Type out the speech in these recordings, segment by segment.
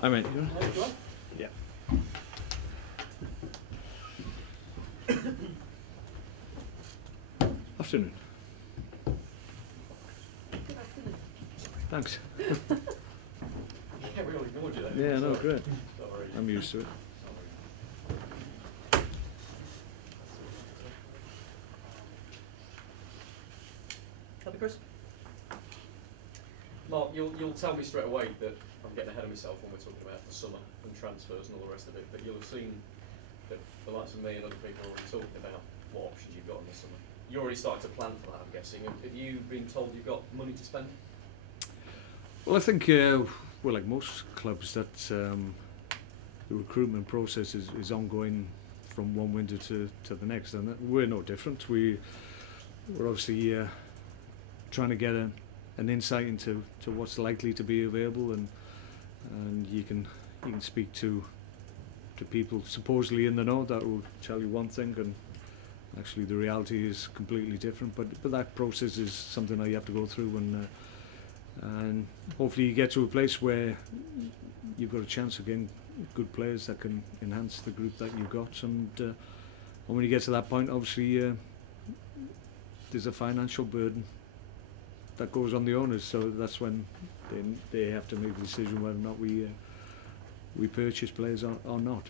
I meant you. Yeah. Afternoon. Thanks. Yeah, we all ignored you then. Yeah, no, great. Sorry. I'm used to it. Happy, Chris? Mark, you'll tell me straight away that I'm getting ahead of myself when we're talking about the summer and transfers and all the rest of it, but you'll have seen that the likes of me and other people are already talking about what options you've got in the summer. You're already starting to plan for that, I'm guessing. Have you been told you've got money to spend? Well, I think, well, like most clubs, that the recruitment process is ongoing from one window to the next, and we're no different. We're obviously trying to get an insight into what's likely to be available, and you can speak to people supposedly in the know that will tell you one thing, and actually the reality is completely different. But that process is something that you have to go through, and hopefully you get to a place where you've got a chance of getting good players that can enhance the group that you've got, and when you get to that point, obviously there's a financial burden that goes on the owners, so that's when they have to make the decision whether or not we purchase players or not.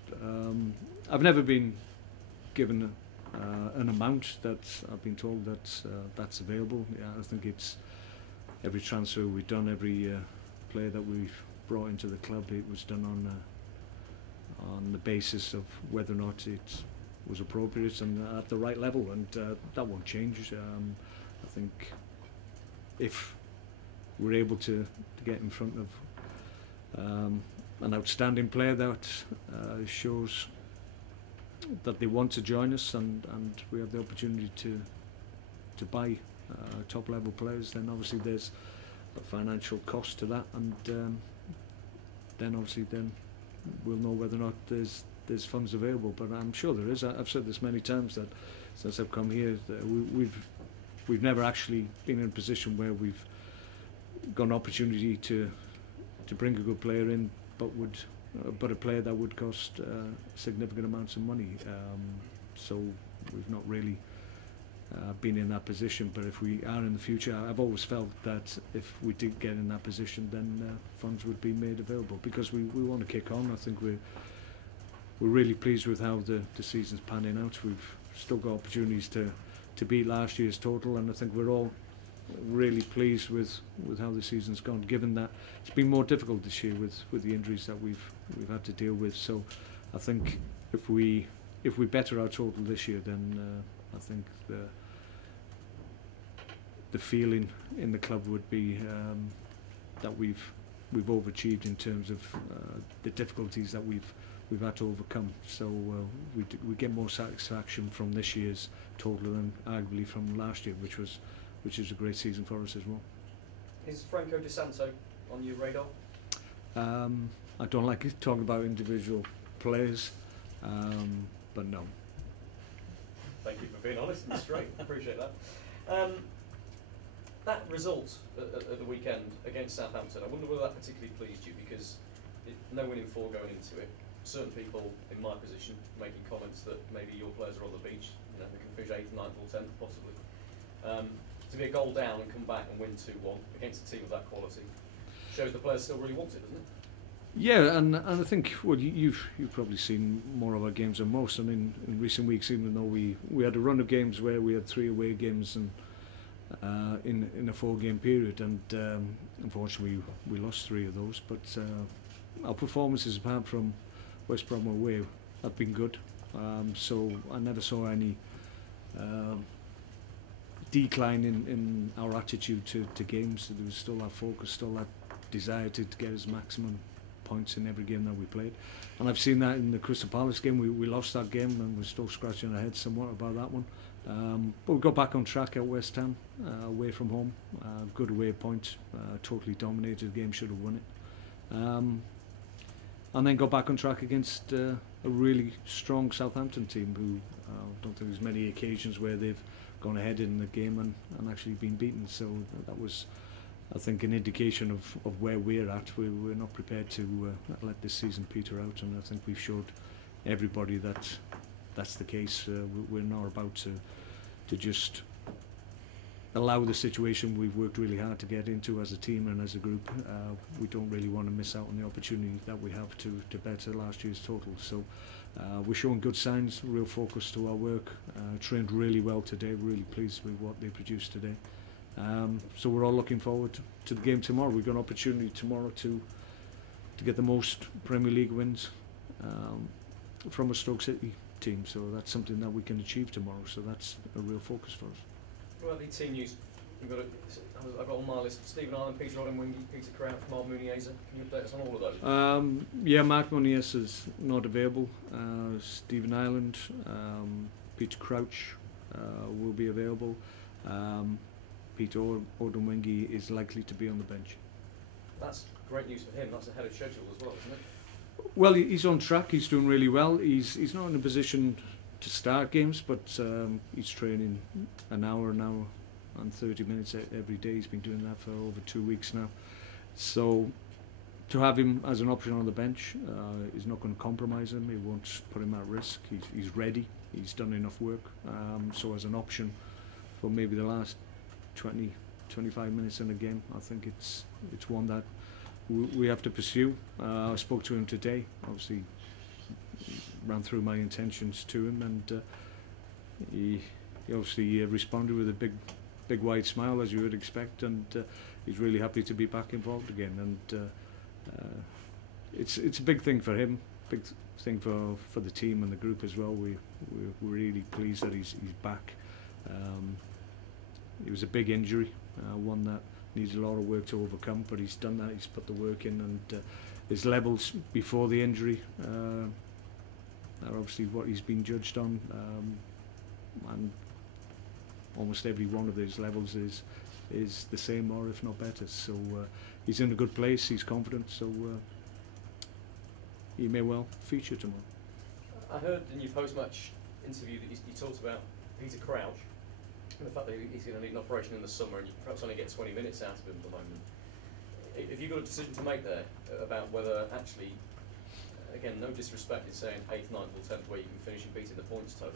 I've never been given an amount that I've been told that's available. Yeah, I think it's every transfer we've done, every player that we've brought into the club, it was done on the basis of whether or not it was appropriate and at the right level, and that won't change. I think if we're able to get in front of an outstanding player that shows that they want to join us, and we have the opportunity to buy top level players, then obviously there's a financial cost to that, and then obviously we'll know whether or not there's funds available. But I'm sure there is. I've said this many times that since I've come here, that we've never actually been in a position where we've got an opportunity to bring a good player in, but a player that would cost significant amounts of money. So we've not really been in that position. But if we are in the future, I've always felt that if we did get in that position, then funds would be made available, because we want to kick on. I think we're really pleased with how the season's panning out. We've still got opportunities to beat last year's total, and I think we're all really pleased with how the season's gone, given that it's been more difficult this year with the injuries that we've had to deal with. So I think if we better our total this year, then I think the feeling in the club would be that we've overachieved in terms of the difficulties that we've had to overcome. So we get more satisfaction from this year's total than arguably from last year, which is a great season for us as well. Is Franco Di Santo on your radar? I don't like talking about individual players, but no. Thank you for being honest and straight. Appreciate that. That result at the weekend against Southampton, I wonder whether that particularly pleased you, because no winning 4 going into it. Certain people in my position making comments that maybe your players are on the beach, they can finish 8th, 9th or 10th possibly. To be a goal down and come back and win 2-1 against a team of that quality shows the players still really want it, doesn't it? Yeah, and I think, well, you've probably seen more of our games than most. I mean, in recent weeks, even though we had a run of games where we had 3 away games and in a 4-game period, and unfortunately we lost 3 of those. But our performances, apart from West Brom away, have been good. So I never saw any decline in our attitude to games. There was still that focus, still that desire to get as maximum points in every game that we played, and I've seen that in the Crystal Palace game. We lost that game and we're still scratching our heads somewhat about that one, but we got back on track at West Ham, away from home, good away point, totally dominated the game, should have won it, and then got back on track against a really strong Southampton team who I don't think there's many occasions where they've gone ahead in the game and actually been beaten. So that was I think an indication of where we're at. We're not prepared to let this season peter out, and I think we've showed everybody that that's the case. We're not about to just allow the situation we've worked really hard to get into as a team and as a group. We don't really want to miss out on the opportunity that we have to better last year's total. So we're showing good signs, real focus to our work, trained really well today, really pleased with what they produced today. So we're all looking forward to the game tomorrow. We've got an opportunity tomorrow to get the most Premier League wins from a Stoke City team, so that's something that we can achieve tomorrow, so that's a real focus for us. Well, the team news, I've got on my list Stephen Ireland, Peter Odemwingie, Peter Crouch, Mark Muniesa. Can you update us on all of those? Yeah, Mark Muniesa is not available. Stephen Ireland, Peter Crouch will be available. Peter Odemwingie is likely to be on the bench. That's great news for him. That's ahead of schedule as well, isn't it? Well, he's on track. He's doing really well. He's not in a position to start games, but he's training an hour and 30 minutes every day. He's been doing that for over 2 weeks now. So to have him as an option on the bench is not going to compromise him. It won't put him at risk. He's ready. He's done enough work. So as an option for maybe the last 20-25 minutes in a game, I think it's one that we have to pursue. I spoke to him today, obviously ran through my intentions to him, and he obviously responded with a big wide smile, as you would expect, and he's really happy to be back involved again. And it's a big thing for him, big thing for the team and the group as well. We're really pleased that he's back. It was a big injury, one that needs a lot of work to overcome, but he's done that. He's put the work in, and his levels before the injury are obviously what he's been judged on, and almost every one of those levels is the same, or if not better. So he's in a good place. He's confident, so he may well feature tomorrow. I heard in your post-match interview that you talked about Peter Crouch and the fact that he's going to need an operation in the summer, and you perhaps only get 20 minutes out of him at the moment. If you've got a decision to make there about whether actually, again, no disrespect in saying 8th, 9th or 10th where you can finish and beating the points total,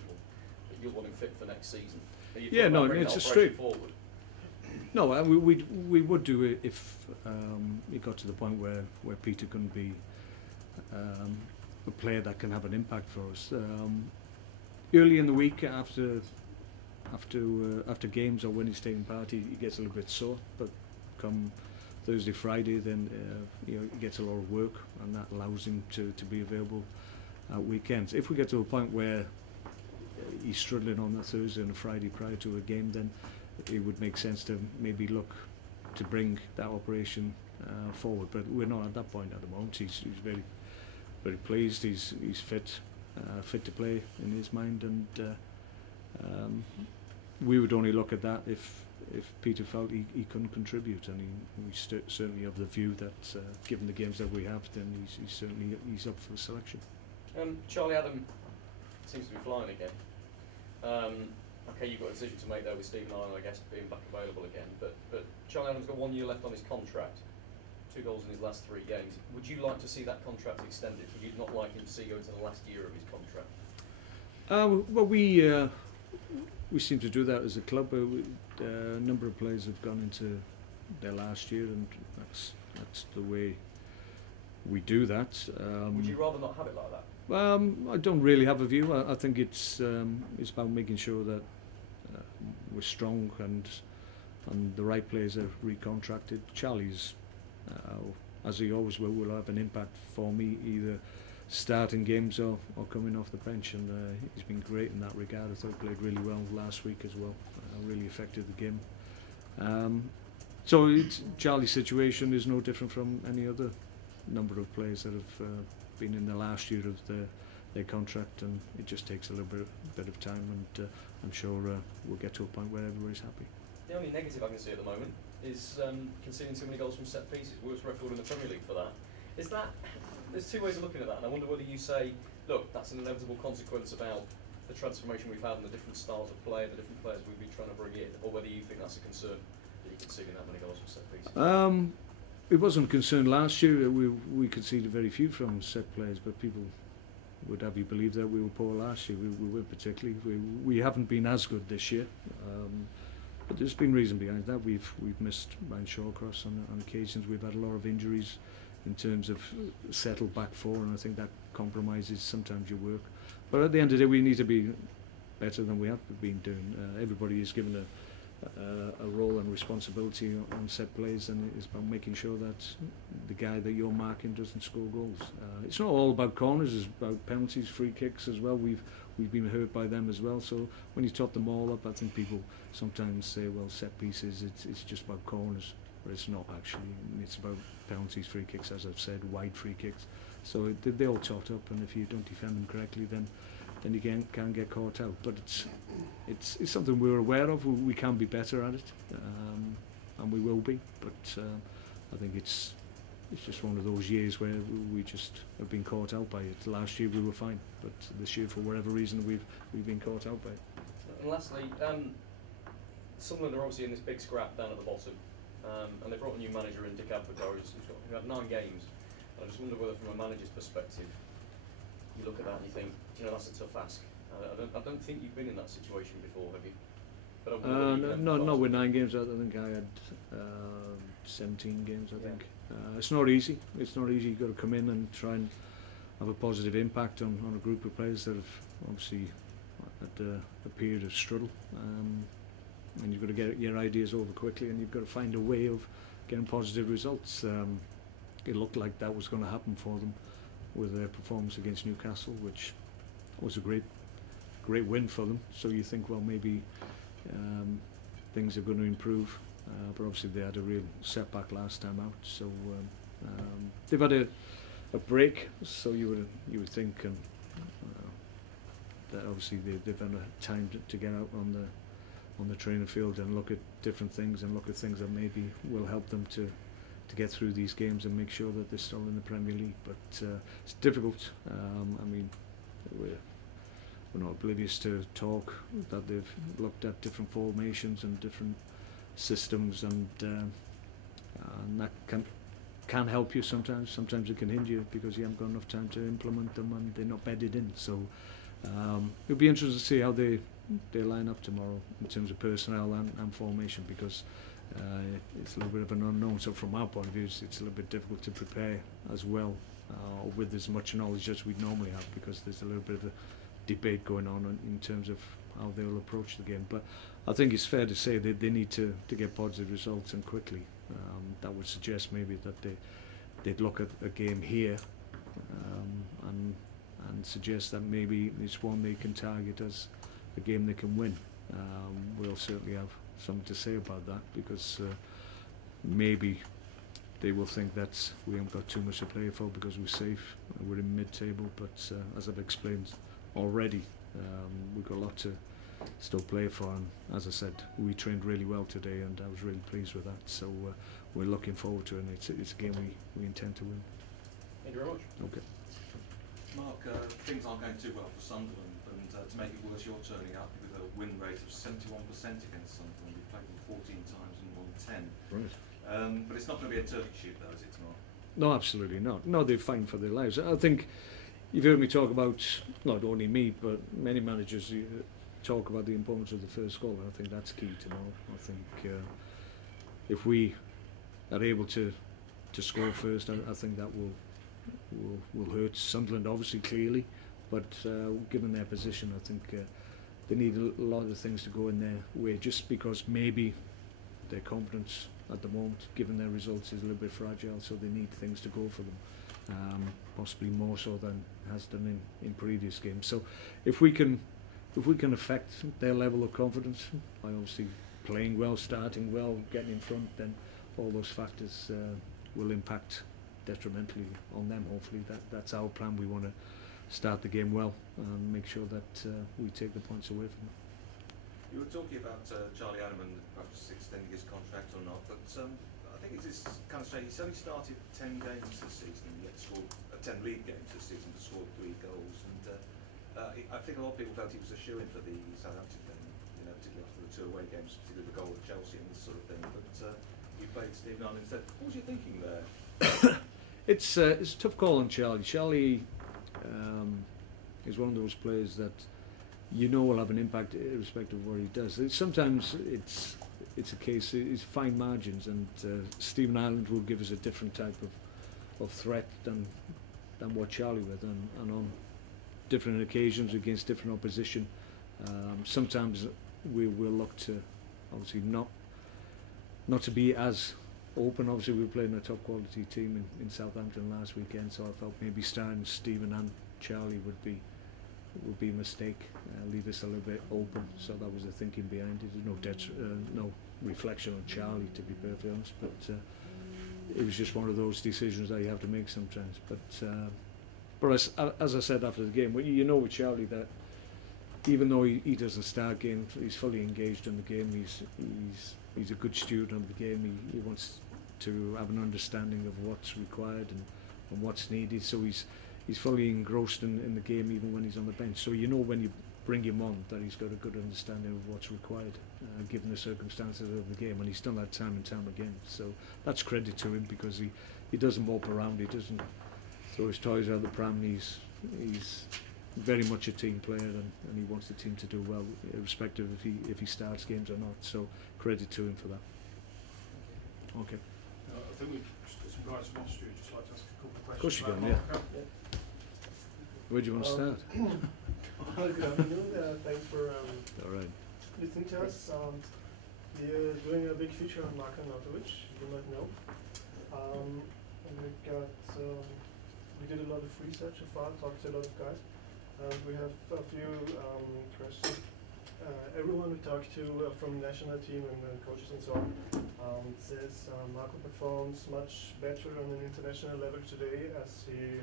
but you'll want him fit for next season. Yeah, no, it's a straight forward. No, we would do it if it got to the point where Peter can be a player that can have an impact for us. Early in the week, after games or when he's taking part, he gets a little bit sore. But come Thursday, Friday, then he gets a lot of work, and that allows him to be available at weekends. If we get to a point where he's struggling on a Thursday and a Friday prior to a game, then it would make sense to maybe look to bring that operation forward. But we're not at that point at the moment. He's very, very pleased. He's fit to play in his mind, and we would only look at that if Peter felt he couldn't contribute, and we certainly have the view that given the games that we have, then he's up for the selection. Charlie Adam seems to be flying again. Okay, you've got a decision to make there with Stephen Ireland, I guess, being back available again, but Charlie Adam's got 1 year left on his contract, 2 goals in his last 3 games. Would you like to see that contract extended? Would you not like him to see go into the last year of his contract? Well, we seem to do that as a club. A number of players have gone into their last year, and that's the way we do that. Would you rather not have it like that? I don't really have a view. I think it's about making sure that we're strong and the right players are recontracted. Charlie's, as he always will have an impact for me, either starting games or coming off the bench, and he's been great in that regard. I thought he played really well last week as well, really affected the game. So Charlie's situation is no different from any other number of players that have been in the last year of their contract, and it just takes a little bit of time, and I'm sure we'll get to a point where everybody's happy. The only negative I can see at the moment is conceding too many goals from set pieces. Worst record in the Premier League for that. Is that? There's 2 ways of looking at that, and I wonder whether you say, look, that's an inevitable consequence about the transformation we've had and the different styles of play and the different players we've been trying to bring in, or whether you think that's a concern that you're conceding that many goals from set pieces. It wasn't a concern last year. We conceded very few from set plays, but people would have you believe that we were poor last year. We weren't particularly. We haven't been as good this year. But there's been reason behind that. We've missed Ryan Shawcross on occasions. We've had a lot of injuries in terms of settled back four, and I think that compromises sometimes your work. But at the end of the day, we need to be better than we have been doing. Everybody is given a role and responsibility on set plays, and it's about making sure that the guy that you're marking doesn't score goals. It's not all about corners; it's about penalties, free kicks as well. We've been hurt by them as well. So when you top them all up, I think people sometimes say, well, set pieces, it's just about corners, but it's not actually. It's about penalties, free kicks, as I've said, wide free kicks. So they all tot up, and if you don't defend them correctly, then you can get caught out. But it's something we're aware of. We can be better at it, and we will be. But I think it's just one of those years where we just have been caught out by it. Last year we were fine, but this year for whatever reason we've been caught out by it. And lastly, Sunderland are obviously in this big scrap down at the bottom, and they brought a new manager in, Dick Advocaat, who had 9 games. And I just wonder whether, from a manager's perspective, you look at that and you think, you know, that's a tough ask. I don't think you've been in that situation before, have you? But not with 9 games. I think I had 17 games. I think it's not easy. It's not easy. You've got to come in and try and have a positive impact on a group of players that have obviously had a period of struggle, and you've got to get your ideas over quickly, and you've got to find a way of getting positive results. It looked like that was going to happen for them with their performance against Newcastle, which was a great win for them. So you think, well, maybe things are going to improve, but obviously they had a real setback last time out. So they've had a break. So you would think that obviously they've had a time to get out on the training field and look at different things and look at things that maybe will help them to get through these games and make sure that they're still in the Premier League. But it's difficult. I mean, we're not oblivious to talk that they've looked at different formations and different systems, and that can help you sometimes. Sometimes it can hinder you because you haven't got enough time to implement them and they're not bedded in. So it'll be interesting to see how they line up tomorrow in terms of personnel and formation, because it's a little bit of an unknown. So from our point of view, it's a little bit difficult to prepare as well with as much knowledge as we'd normally have, because there's a little bit of a debate going on in terms of how they'll approach the game. But I think it's fair to say that they need to get positive results, and quickly. That would suggest maybe that they'd look at a game here and suggest that maybe it's one they can target as a game they can win. We'll certainly have something to say about that, because maybe they will think that we haven't got too much to play for because we're safe, we're in mid-table. But as I've explained already, we've got a lot to still play for, and as I said, we trained really well today and I was really pleased with that. So we're looking forward to it, and it's a game we intend to win. Thank you very much. Okay. Mark, things aren't going too well for Sunderland, and to make it worse, you're turning up with a win rate of 71% against Sunderland. You've played them 14 times and won 10. Right. But it's not going to be a turkey shoot, though, is it, tomorrow? No, absolutely not. No, they're fighting for their lives. I think you've heard me talk about, not only me, but many managers talk about the importance of the first goal, and I think that's key tomorrow. I think if we are able to score first, I think that will hurt Sunderland, obviously, clearly, but given their position, I think they need a lot of things to go in their way, just because maybe their confidence at the moment, given their results, is a little bit fragile, so they need things to go for them, possibly more so than has done in previous games. So if we can affect their level of confidence by obviously playing well, starting well, getting in front, then all those factors will impact detrimentally on them. Hopefully that's our plan. We want to start the game well and make sure that we take the points away from them. You were talking about Charlie Adam and perhaps extending his contract or not, but I think it's kind of strange. He's only started 10 games this season and yet scored 10 league games this season and scored 3 goals. And I think a lot of people felt he was a shoo-in for the Southampton game, you know, particularly after the 2 away games, particularly the goal at Chelsea and this sort of thing. But you played Stephen Allen instead. What was you thinking there? It's a tough call on Charlie. Charlie is one of those players that you know will have an impact irrespective of what he does. Sometimes it's a case, it's fine margins, and Stephen Ireland will give us a different type of threat than what Charlie would, and on different occasions against different opposition. Sometimes we will look to obviously not to be as open. Obviously we were playing a top quality team in Southampton last weekend, so I felt maybe starting Stephen and Charlie would be a mistake, leave us a little bit open. So that was the thinking behind it. There's no reflection on Charlie, to be perfectly honest, but it was just one of those decisions that you have to make sometimes. But as I said after the game, you know with Charlie that even though he doesn't start games, he's fully engaged in the game. He's a good student of the game. He wants to have an understanding of what's required and what's needed. So he's fully engrossed in the game even when he's on the bench. So you know when you bring him on that he's got a good understanding of what's required, given the circumstances of the game, and he's done that time and time again. So that's credit to him, because he doesn't mope around, he doesn't throw his toys out of the pram. He's very much a team player, and he wants the team to do well, irrespective if he starts games or not. So credit to him for that. Okay. I think we've got some guys from Austria just like to ask a couple of questions. Of course you about can, Mark. yeah. Where do you want to start? Good afternoon. Thanks for All right. listening to us. We're doing a big feature on Mark Arnautovic, you might know. And we did a lot of research so far, talked to a lot of guys. And we have a few questions. Everyone we talked to from the national team and coaches and so on says Marco performs much better on an international level today as he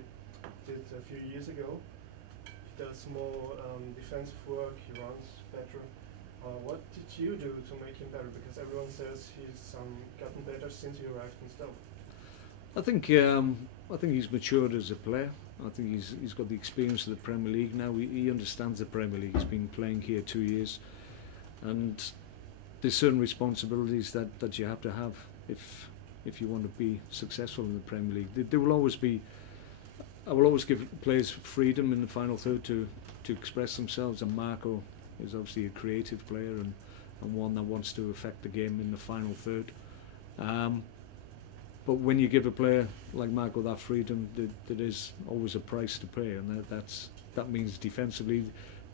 did a few years ago. He does more defensive work, he runs better. What did you do to make him better? Because everyone says he's gotten better since he arrived in Stoke. I think he's matured as a player. I think he's got the experience of the Premier League now. He understands the Premier League. He's been playing here 2 years, and there's certain responsibilities that you have to have if you want to be successful in the Premier League. There will always be. I will always give players freedom in the final third to express themselves, and Marco is obviously a creative player and one that wants to affect the game in the final third. But when you give a player like Marco that freedom, there is always a price to pay, and that means defensively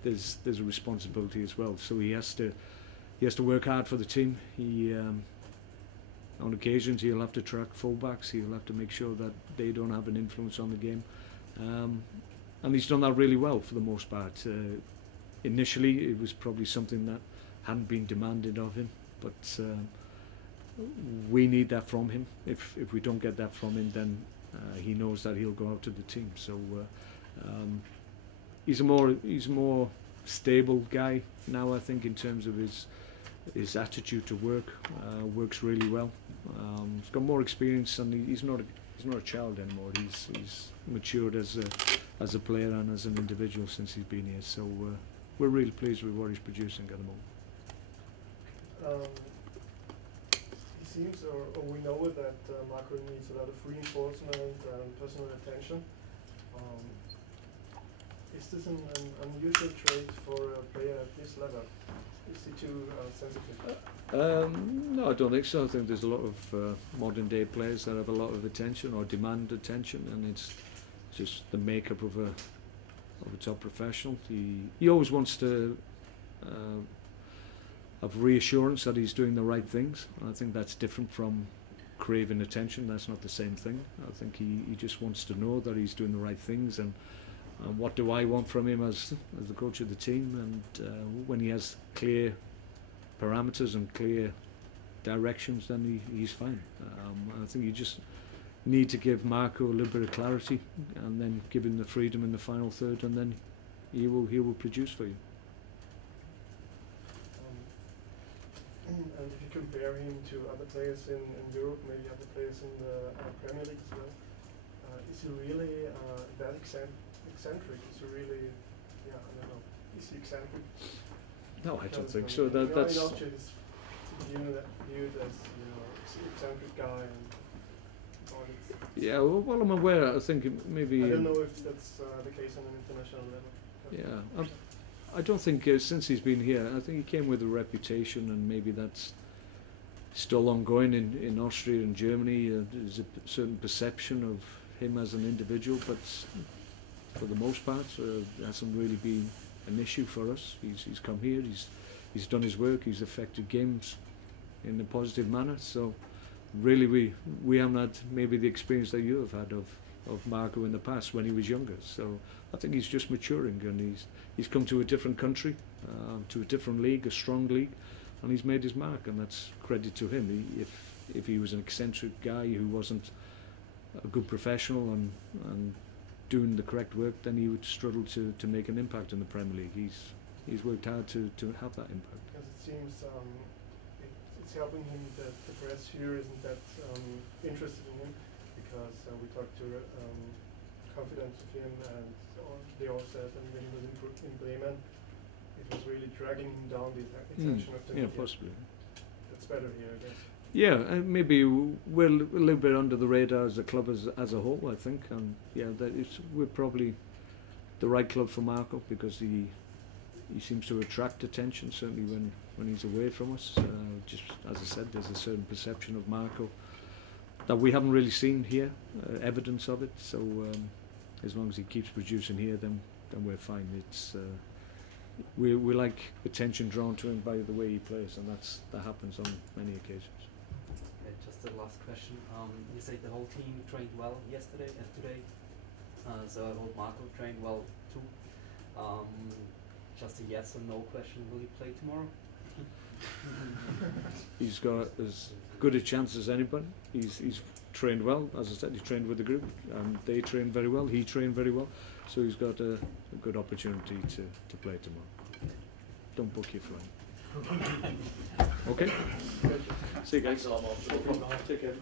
there's a responsibility as well. So he has to work hard for the team. On occasions he'll have to track fullbacks. He'll have to make sure that they don't have an influence on the game, and he's done that really well for the most part. Initially it was probably something that hadn't been demanded of him, but we need that from him. If we don't get that from him, then he knows that he'll go out to the team. So he's a more stable guy now, I think, in terms of his attitude to work. Works really well. He's got more experience, and he's not a child anymore. He's matured as a player and as an individual since he's been here. So we're really pleased with what he's producing at the moment. It seems, or we know that Marco needs a lot of reinforcement and personal attention. Is this an unusual trait for a player at this level? Is he too sensitive? No, I don't think so. I think there's a lot of modern day players that have a lot of attention or demand attention, and it's just the makeup of a top professional. He always wants to have reassurance that he's doing the right things. I think that's different from craving attention. That's not the same thing. I think he just wants to know that he's doing the right things, and what do I want from him as the coach of the team. And when he has clear parameters and clear directions, then he's fine. I think you just need to give Marco a little bit of clarity, and then give him the freedom in the final third, and then he will produce for you. And if you compare him to other players in Europe, maybe other players in the Premier League as well, is he really that eccentric? Is he really, I don't know, is he eccentric? No, I don't think so. That's in Austria is viewed as eccentric guy, and Yeah, well, I'm aware. I think maybe. I don't know if that's the case on an international level. Yeah, I don't think since he's been here, I think he came with a reputation, and maybe that's still ongoing in Austria and Germany. There's a certain perception of him as an individual, but for the most part, it hasn't really been an issue for us. He's come here, he's done his work, he's affected games in a positive manner. So really, we haven't had maybe the experience that you have had of Marco in the past when he was younger. So I think he's just maturing, and he's come to a different country, to a different league, a strong league, and he's made his mark, and that's credit to him. If he was an eccentric guy who wasn't a good professional and doing the correct work, then he would struggle to make an impact in the Premier League. He's worked hard to have that impact. Because it seems it's helping him that the press here isn't that interested in him, because we talked to confidence of him, and they all said that when he was in Bremen, it was really dragging him down the attention of the media. Yeah, possibly. That's better here, I guess. Yeah, maybe we're a little bit under the radar as a club as a whole, I think, and yeah, we're probably the right club for Marco, because he seems to attract attention, certainly when he's away from us. Just as I said, there's a certain perception of Marco that we haven't really seen here, evidence of it. So as long as he keeps producing here, then we're fine. It's we like attention drawn to him by the way he plays, and that happens on many occasions. Just the last question. You said the whole team trained well yesterday and today, so I hope Marco trained well too. Just a yes or no question: will he play tomorrow? He's got as good a chance as anybody. He's trained well, as I said. He trained with the group, and they trained very well. He trained very well, so he's got a good opportunity to play tomorrow. Don't book your flight. Okay. See you guys. Thanks a lot, Mark. Take care.